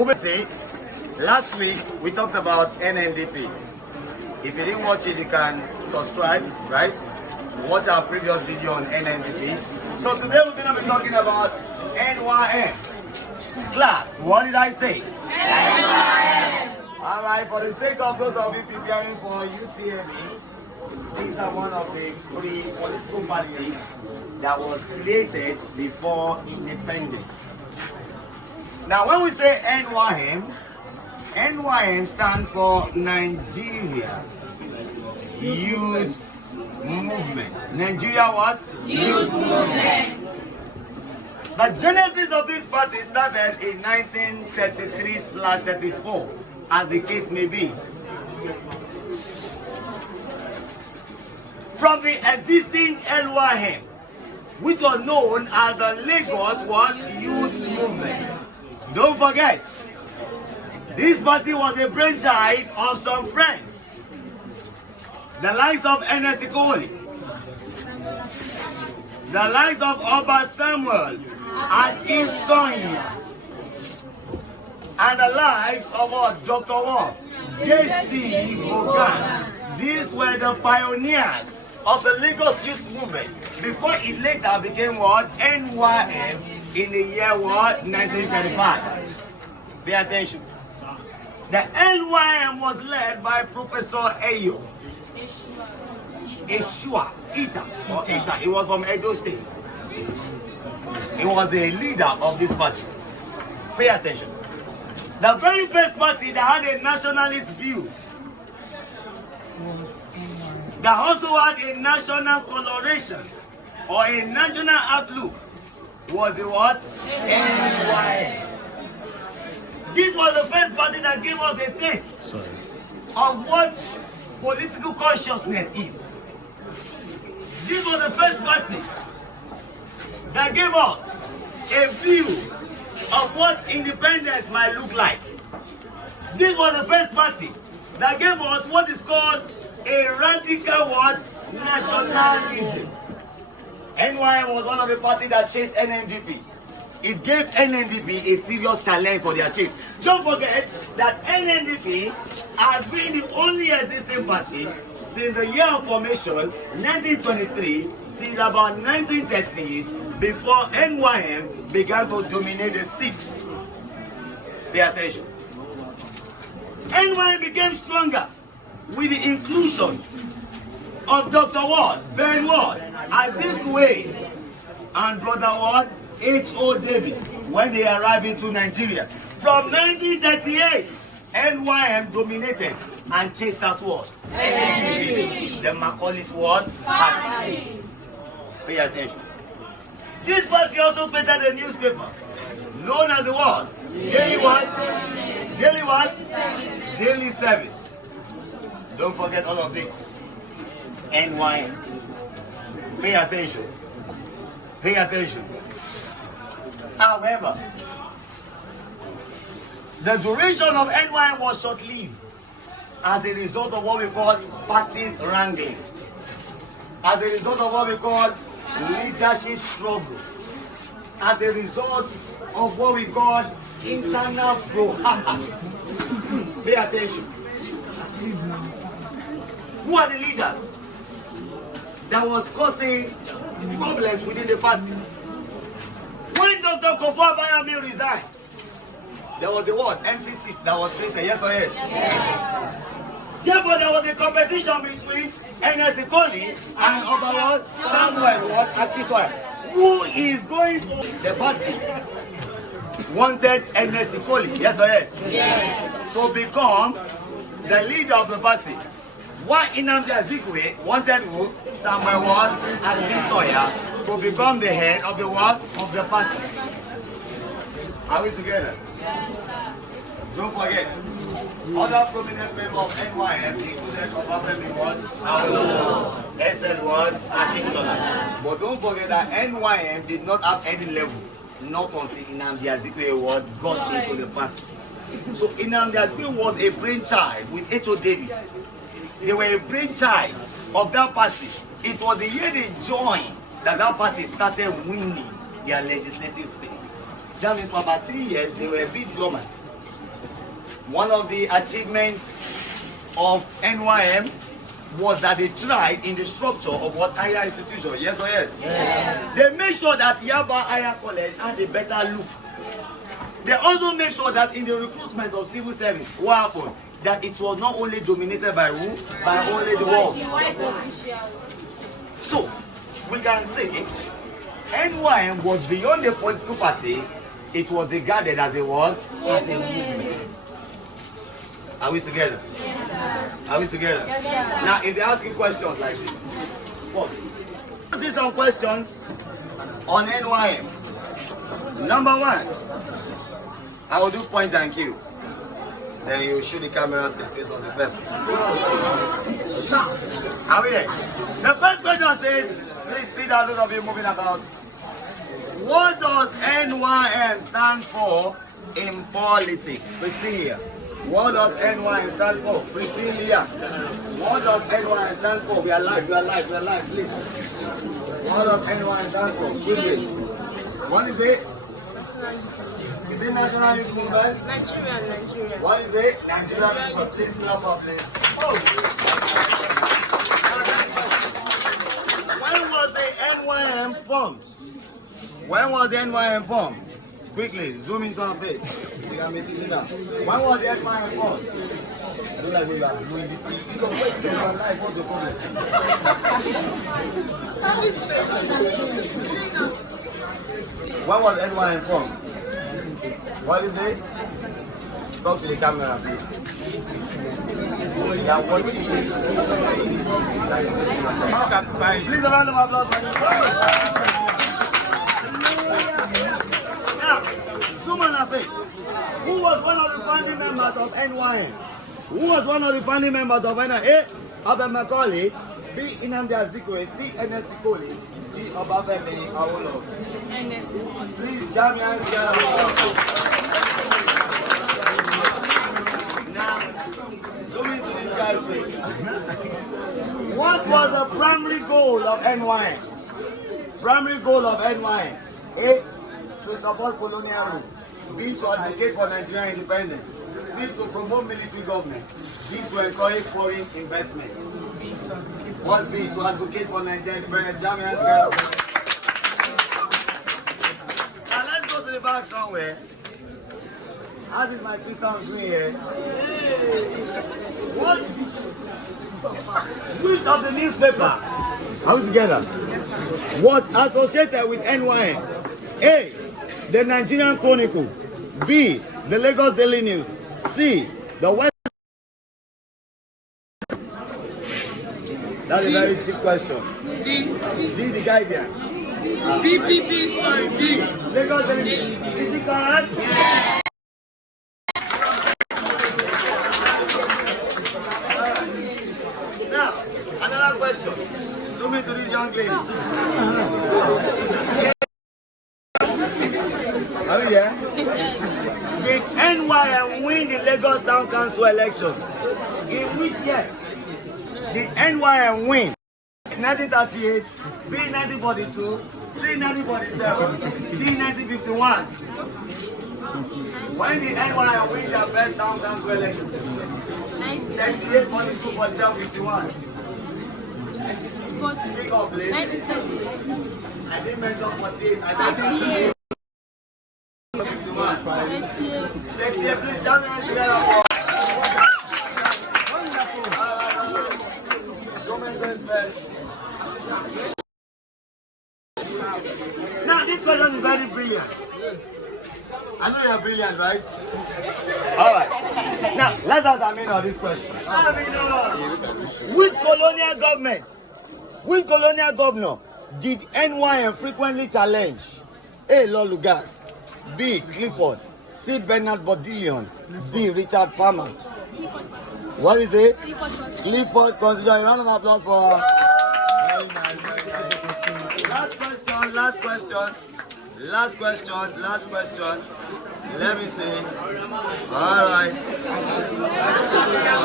Say, last week we talked about NNDP. If you didn't watch it, you can subscribe, right? Watch our previous video on NNDP. So today we're going to be talking about NYM. Class, what did I say? NYM. Alright, for the sake of those of you preparing for UTME, these are one of the three political parties that was created before independence. Now when we say NYM, NYM stands for Nigeria Youth Movement. Nigeria what? Youth Movement. The genesis of this party started in 1933/34, as the case may be. From the existing NYM, which was known as the Lagos Youth Movement. Don't forget, this party was a brainchild of some friends, the likes of NCN, the likes of Oba Samuel and NCN, and the likes of Dr. J.C. Hogan. These were the pioneers of the Lagos Youth Movement before it later became NYM in the year 1935. Pay attention. The NYM was led by Professor Ayo Eshua Ita. It was from Edo State. He was the leader of this party. Pay attention. The very first party that had a nationalist view, that also had a national coloration or a national outlook, was the NYM. This was the first party that gave us a taste of what political consciousness is. This was the first party that gave us a view of what independence might look like. This was the first party that gave us what is called a radical nationalism. NYM was one of the parties that chased NNDP. It gave NNDP a serious challenge for their chase. Don't forget that NNDP has been the only existing party since the year of formation, 1923, till about 1930s, before NYM began to dominate the seats. Pay attention. NYM became stronger with the inclusion of Dr. Ben Azikwe, and Brother H.O. Davis when they arrived into Nigeria. From 1938, NYM dominated and chased out NNDP, the Macaulay's party. Pay attention. This party also created a newspaper known as the Daily Service. Don't forget all of this. NYM. Pay attention. Pay attention. However, the duration of NYM was short-lived as a result of what we call party wrangling, as a result of what we call leadership struggle, as a result of what we call internal Pay attention. Who are the leaders that was causing problems within the party? When Dr. Kofi Abayami resigned, there was a empty seat that was created, yes or yes? Yes. Therefore, there was a competition between NCN and Oba Samuel Akisoya. Who is going for the party? Wanted NCN, yes or yes? Yes. To become the leader of the party. Why Nnamdi Azikiwe wanted Samuel Akisoya to become the head of the party. Are we together? Yes, sir. Don't forget, other prominent members of NYM included Obafemi SN Akintola. But don't forget that NYM did not have any level, not until Nnamdi Azikiwe got into the party. So Nnamdi Azikiwe was a brainchild with H.O. Davis. They were a brainchild of that party. It was the year they joined that party started winning their legislative seats. That means for about 3 years, they were a bit dormant. One of the achievements of NYM was that they tried in the structure of what higher institution, yes or yes? Yes. They made sure that Yaba Higher College had a better look. They also made sure that in the recruitment of civil service, what happened? That it was not only dominated by who? By only the world. So, we can say NYM was beyond the political party, it was regarded as a what? As a movement. Are we together? Yes, are we together? Yes, now, if they ask you questions like this, what? Let's see some questions on NYM. Number 1, I will do point and kill. Then you shoot the camera to the face of the person. Are we there? The first question says, please sit down, those of you moving about. What does NYM stand for in politics? Priscilla. What does NYM stand for? Priscilla. What does NYM stand for? We are live, please. What does NYM stand for? Quickly. What is it? Is it National Youth Movement? Nigeria. What is it? Nigeria. Please clap up, please. Oh. When was the NYM formed? When was the NYM formed? Quickly, zoom into our face. We are missing it now. When was the NYM formed? I don't like when you are doing this. This is a question of life. What's the problem? When was NYM formed? What is it? Talk to the camera, please. They are watching. Please, a round of applause for this. Now, zoom on our face. Who was one of the founding members of NYM? Who was one of the founding members of NYM? A. Abba Macaulay, B. Nnamdi Azikiwe, C. Ernest Ikoli, G. Obafemi Awolowo. Please jam your hands together. Now, zoom into this guy's face. What was the primary goal of NYM? Primary goal of NYM. A. To support colonial rule. B. To advocate for Nigerian independence. C. To promote military government. D. To encourage foreign investment. What's B? To advocate for Nigerian independence. Jam your hands together. Now let's go to the back somewhere. How is my sister doing here? What? Which of the newspaper, how together, was associated with NYM? A. The Nigerian Chronicle. B. The Lagos Daily News. C. The West. That's a very cheap question. D. The Guardian. B, sorry, B. Lagos Daily News. Is it correct? Yeah. Now, another question. Zoom into this young lady. Are we there? Did NYM win the Lagos Town Council election? In which year? Did NYM win? 1938, B 1942, C 1947, D 1951. When did NYM win their first town council election? 38, 42, 47, 51. Speak up, please. I didn't mention 48. I said 38. 51. Next year, please jump in together. Now this person is very brilliant. I know you're brilliant, right? Alright. Now let's ask Amin on this question. Which colonial governor did NYM frequently challenge? A. Lord Lugard, B. Clifford, C. Bernard Bodillion, D. Richard Palmer. What is it? Clifford. Consider a round of applause for. Last question. Let me see. All right.